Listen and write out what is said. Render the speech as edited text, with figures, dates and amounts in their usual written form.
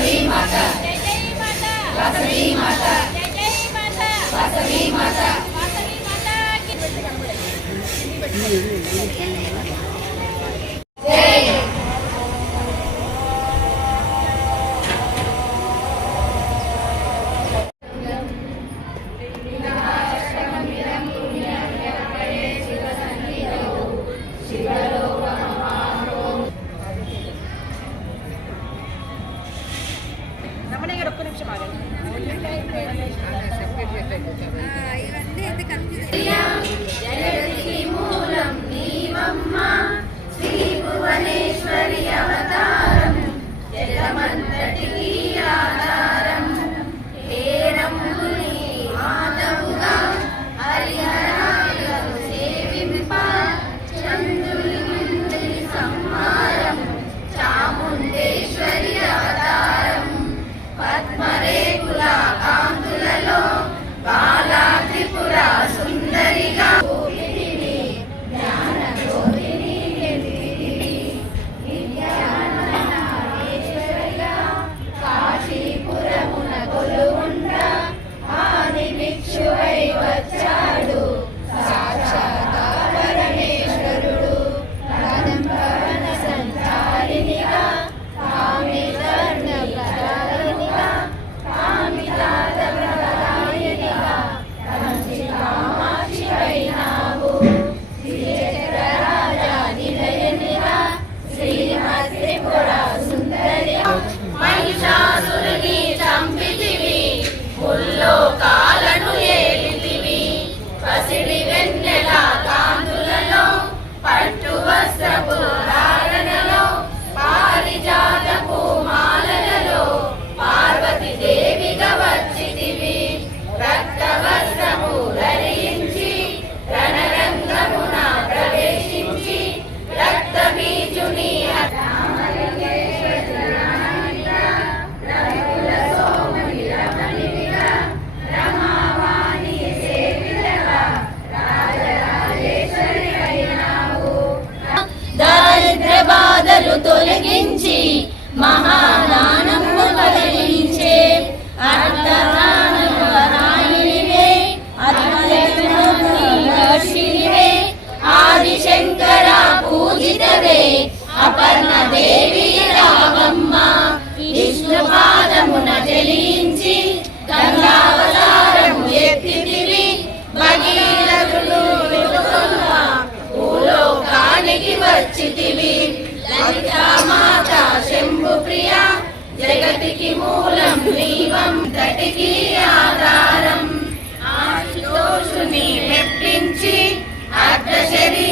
వాసవి మాత జై జై మాత వాసవి మాత జై జై మాత వాసవి మాత వాసవి మాత జగతికి మూలం నీవమ్మ శ్రీ భువనేశ్వరి అవతారం జగమంతటికి ఆధారం హేరంబుని మాతవుగా హరిహరాలను సేవింప చంద్రుని ముందు సంహారం చాముండేశ్వరి అవతారం పద్మరేకుల కాంతులలో బాలా త్రిపుర సుందరిగా జ్ఞాన జ్యోతిని విద్యానామేశ్వరిగా కాశీపురమున కొలువుండ ఆది భిక్షువై వచ్చాడు సాక్షాత్ పరమేశ్వరుడు పవన సంచారినిగా కామితార్థ ప్రదాయనిగా కామితార్థ ప్రదాయనిగా కామాక్షి అయినావు శ్రీచక్రరాజ నిలయనిగా శ్రీమద్ త్రిపుర సుందరి మహిషాసురుని చంపితివి ముల్లోకాలను ఏలితివి పసిడి వెన్నెల కాంతులలో పట్టు వస్త్రపు ధారణలో పారిజాతపు మాలలలో పార్వతి దేవిగా వచ్చితివి రక్త వస్త్రము ధరించి రణరంగమున ప్రవేశించి రక్త బీజుని రమావాణి సేవితగా రాజరాజేశ్వరి అయినావు దారిద్ర్య బాధలు తొలగించి మహాదానము కలిగించే అర్ధనారాయణివే అర్ధర్షినివే ఆదిశంకర పూజితవే అపర్ణ దేవి రావమ్మ విష్ణుపాదమున జలించి గంగావతారము ఎత్తితివి భగీరథులు భూలోకానికి వచ్చితివి లలితామాత శంభు ప్రియ జగతికి మూలం నీవంతటికి ఆధారం ఆశుతోషుని మెప్పించి అర్ధ శరీర